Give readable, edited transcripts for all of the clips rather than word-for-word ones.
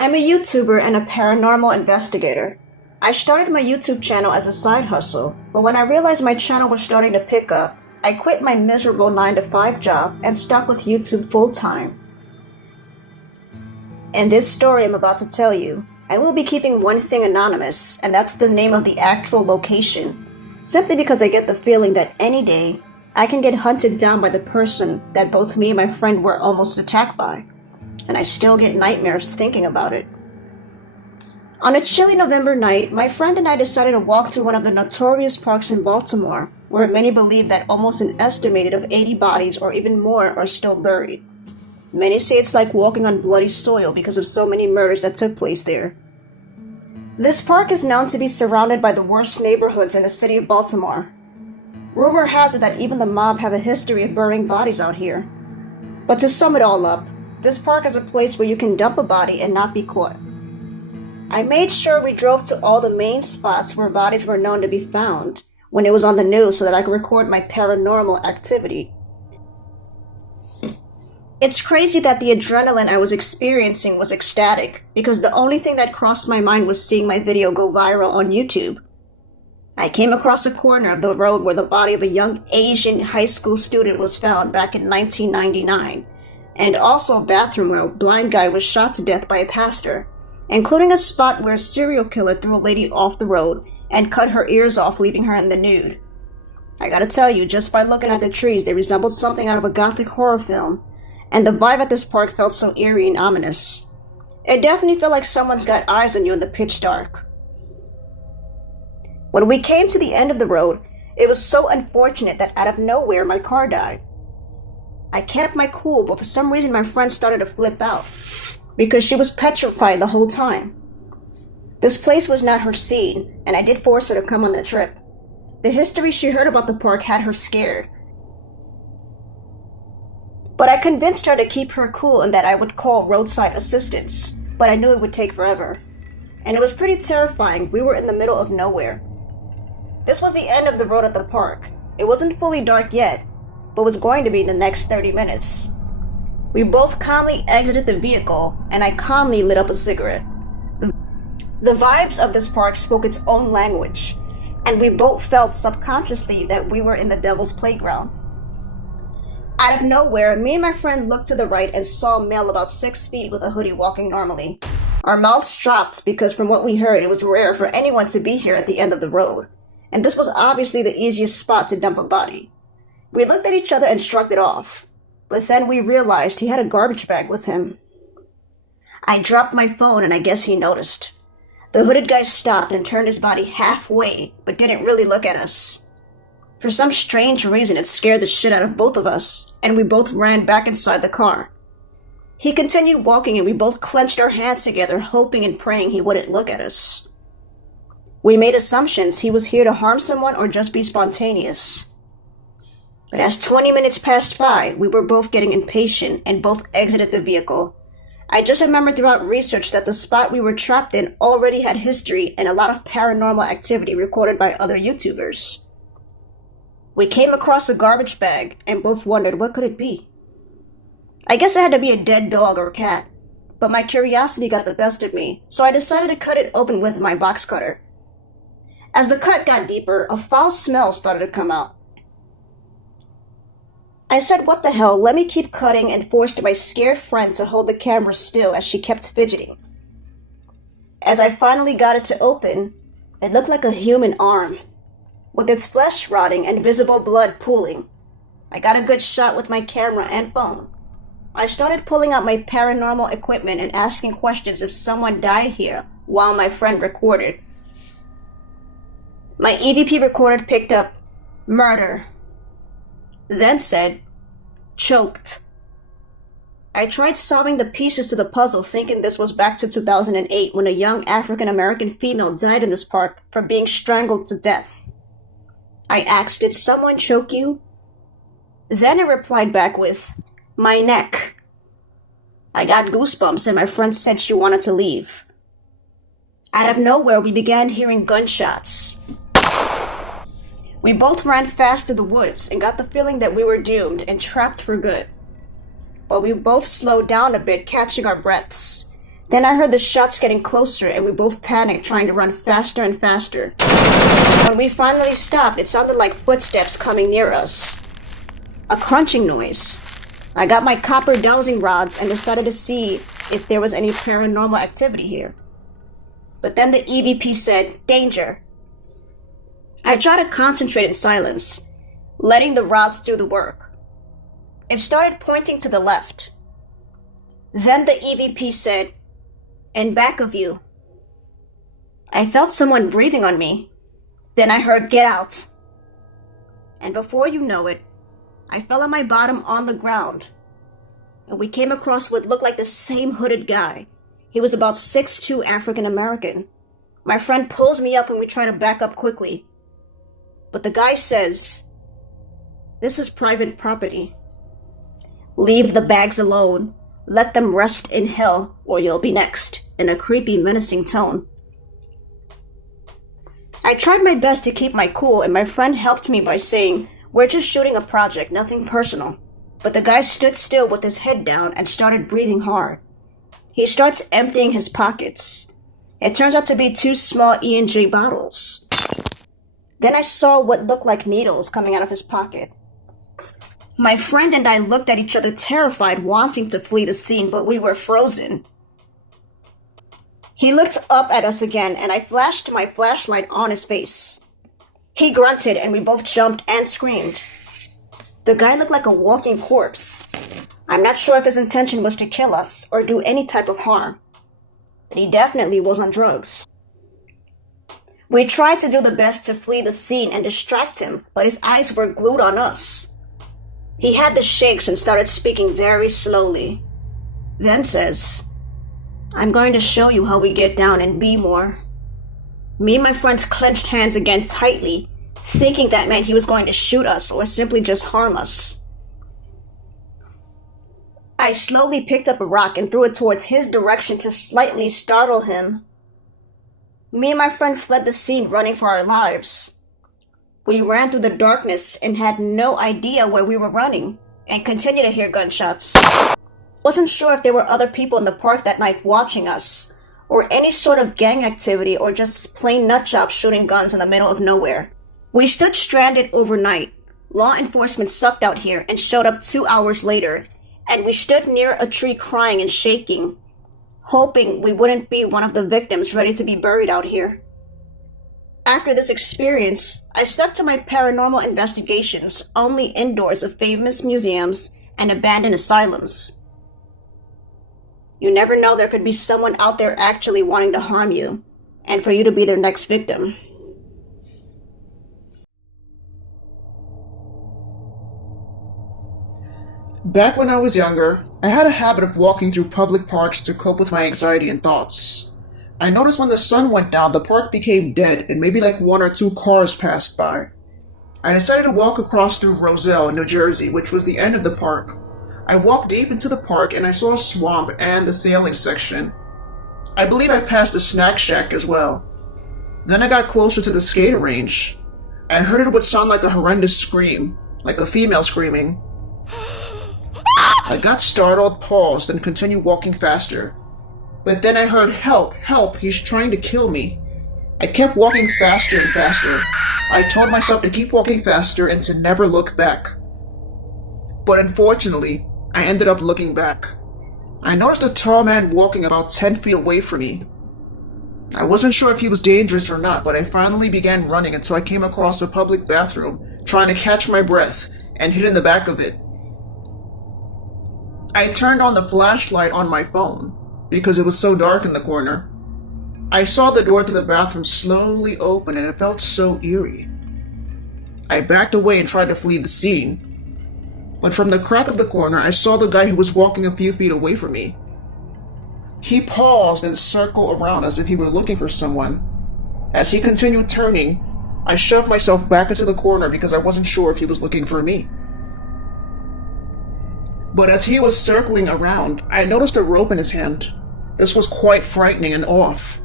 I'm a YouTuber and a paranormal investigator. I started my YouTube channel as a side hustle, but when I realized my channel was starting to pick up, I quit my miserable 9-to-5 job and stuck with YouTube full-time. In this story I'm about to tell you, I will be keeping one thing anonymous, and that's the name of the actual location, simply because I get the feeling that any day, I can get hunted down by the person that both me and my friend were almost attacked by, and I still get nightmares thinking about it. On a chilly November night, my friend and I decided to walk through one of the notorious parks in Baltimore, where many believe that almost an estimated of 80 bodies or even more are still buried. Many say it's like walking on bloody soil because of so many murders that took place there. This park is known to be surrounded by the worst neighborhoods in the city of Baltimore. Rumor has it that even the mob have a history of burying bodies out here. But to sum it all up, this park is a place where you can dump a body and not be caught. I made sure we drove to all the main spots where bodies were known to be found when it was on the news so that I could record my paranormal activity. It's crazy that the adrenaline I was experiencing was ecstatic, because the only thing that crossed my mind was seeing my video go viral on YouTube. I came across a corner of the road where the body of a young Asian high school student was found back in 1999, and also a bathroom where a blind guy was shot to death by a pastor, including a spot where a serial killer threw a lady off the road and cut her ears off, leaving her in the nude. I gotta tell you, just by looking at the trees, they resembled something out of a gothic horror film, and the vibe at this park felt so eerie and ominous. It definitely felt like someone's got eyes on you in the pitch dark. When we came to the end of the road, it was so unfortunate that out of nowhere my car died. I kept my cool, but for some reason my friend started to flip out, because she was petrified the whole time. This place was not her scene, and I did force her to come on the trip. The history she heard about the park had her scared. But I convinced her to keep her cool and that I would call roadside assistance, but I knew it would take forever. And it was pretty terrifying. We were in the middle of nowhere. This was the end of the road at the park. It wasn't fully dark yet, but was going to be in the next 30 minutes. We both calmly exited the vehicle, and I calmly lit up a cigarette. The vibes of this park spoke its own language, and we both felt subconsciously that we were in the devil's playground. Out of nowhere, me and my friend looked to the right and saw a male about 6 feet with a hoodie walking normally. Our mouths dropped because from what we heard, it was rare for anyone to be here at the end of the road, and this was obviously the easiest spot to dump a body. We looked at each other and shrugged it off, but then we realized he had a garbage bag with him. I dropped my phone and I guess he noticed. The hooded guy stopped and turned his body halfway, but didn't really look at us. For some strange reason, it scared the shit out of both of us, and we both ran back inside the car. He continued walking and we both clenched our hands together, hoping and praying he wouldn't look at us. We made assumptions he was here to harm someone or just be spontaneous. But as 20 minutes passed by, we were both getting impatient and both exited the vehicle. I just remember throughout research that the spot we were trapped in already had history and a lot of paranormal activity recorded by other YouTubers. We came across a garbage bag and both wondered what could it be. I guess it had to be a dead dog or cat, but my curiosity got the best of me, so I decided to cut it open with my box cutter. As the cut got deeper, a foul smell started to come out. I said, what the hell, let me keep cutting, and forced my scared friend to hold the camera still as she kept fidgeting. As I finally got it to open, it looked like a human arm, with its flesh rotting and visible blood pooling. I got a good shot with my camera and phone. I started pulling out my paranormal equipment and asking questions if someone died here while my friend recorded. My EVP recorder picked up murder, then said choked. I tried solving the pieces to the puzzle, thinking this was back to 2008 when a young African-American female died in this park for being strangled to death. I asked, did someone choke you? Then it replied back with, my neck. I got goosebumps and my friend said she wanted to leave. Out of nowhere, we began hearing gunshots. We both ran fast to the woods and got the feeling that we were doomed and trapped for good. But we both slowed down a bit, catching our breaths. Then I heard the shots getting closer and we both panicked, trying to run faster and faster. When we finally stopped, it sounded like footsteps coming near us. A crunching noise. I got my copper dowsing rods and decided to see if there was any paranormal activity here. But then the EVP said, "Danger." I tried to concentrate in silence, letting the rods do the work. It started pointing to the left. Then the EVP said, "In back of you." I felt someone breathing on me. Then I heard, "Get out." And before you know it, I fell on my bottom on the ground. And we came across what looked like the same hooded guy. He was about 6'2", African American. My friend pulls me up and we try to back up quickly. But the guy says, "This is private property. Leave the bags alone. Let them rest in hell or you'll be next," in a creepy, menacing tone. I tried my best to keep my cool and my friend helped me by saying, "We're just shooting a project, nothing personal." But the guy stood still with his head down and started breathing hard. He starts emptying his pockets. It turns out to be 2 small E&J bottles. Then I saw what looked like needles coming out of his pocket. My friend and I looked at each other terrified, wanting to flee the scene, but we were frozen. He looked up at us again, and I flashed my flashlight on his face. He grunted, and we both jumped and screamed. The guy looked like a walking corpse. I'm not sure if his intention was to kill us or do any type of harm, but he definitely was on drugs. We tried to do the best to flee the scene and distract him, but his eyes were glued on us. He had the shakes and started speaking very slowly. Then says, "I'm going to show you how we get down and be more." Me and my friends clenched hands again tightly, thinking that meant he was going to shoot us or simply just harm us. I slowly picked up a rock and threw it towards his direction to slightly startle him. Me and my friend fled the scene, running for our lives. We ran through the darkness and had no idea where we were running, and continued to hear gunshots. Wasn't sure if there were other people in the park that night watching us, or any sort of gang activity, or just plain nutjobs shooting guns in the middle of nowhere. We stood stranded overnight. Law enforcement sucked out here and showed up 2 hours later, and we stood near a tree crying and shaking, hoping we wouldn't be one of the victims ready to be buried out here. After this experience, I stuck to my paranormal investigations only indoors of famous museums and abandoned asylums. You never know, there could be someone out there actually wanting to harm you, and for you to be their next victim. Back when I was younger, I had a habit of walking through public parks to cope with my anxiety and thoughts. I noticed when the sun went down, the park became dead and maybe like 1 or 2 cars passed by. I decided to walk across through Roselle, New Jersey, which was the end of the park. I walked deep into the park and I saw a swamp and the sailing section. I believe I passed a snack shack as well. Then I got closer to the skating range. I heard it would sound like a horrendous scream, like a female screaming. I got startled, paused, and continued walking faster. But then I heard, "Help, help, he's trying to kill me." I kept walking faster and faster. I told myself to keep walking faster and to never look back. But unfortunately, I ended up looking back. I noticed a tall man walking about 10 feet away from me. I wasn't sure if he was dangerous or not, but I finally began running until I came across a public bathroom, trying to catch my breath, and hid in the back of it. I turned on the flashlight on my phone, because it was so dark in the corner. I saw the door to the bathroom slowly open and it felt so eerie. I backed away and tried to flee the scene. But from the crack of the corner, I saw the guy who was walking a few feet away from me. He paused and circled around as if he were looking for someone. As he continued turning, I shoved myself back into the corner because I wasn't sure if he was looking for me. But as he was circling around, I noticed a rope in his hand. This was quite frightening and off.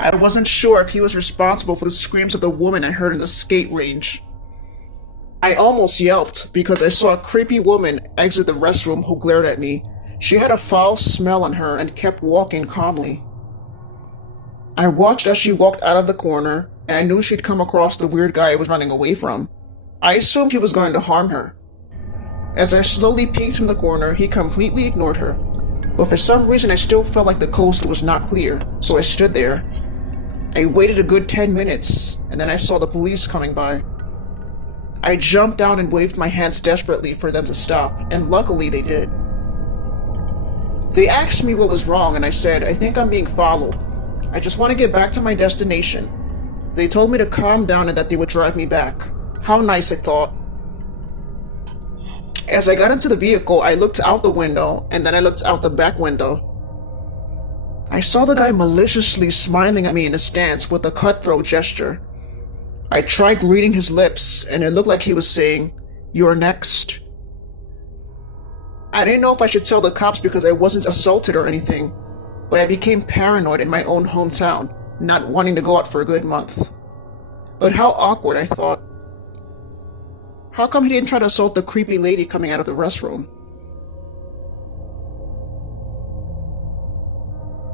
I wasn't sure if he was responsible for the screams of the woman I heard in the skate range. I almost yelped because I saw a creepy woman exit the restroom who glared at me, She had a foul smell on her and kept walking calmly. I watched as she walked out of the corner, and I knew she'd come across the weird guy I was running away from. I assumed he was going to harm her. As I slowly peeked from the corner, he completely ignored her. But for some reason I still felt like the coast was not clear, so I stood there. I waited a good 10 minutes, and then I saw the police coming by. I jumped down and waved my hands desperately for them to stop, and luckily they did. They asked me what was wrong, and I said, I think I'm being followed. I just want to get back to my destination. They told me to calm down and that they would drive me back. How nice, I thought. As I got into the vehicle, I looked out the window, and then I looked out the back window. I saw the guy maliciously smiling at me in a stance with a cutthroat gesture. I tried reading his lips, and it looked like he was saying, "You're next." I didn't know if I should tell the cops because I wasn't assaulted or anything, but I became paranoid in my own hometown, not wanting to go out for a good month. But how awkward, I thought. How come he didn't try to assault the creepy lady coming out of the restroom?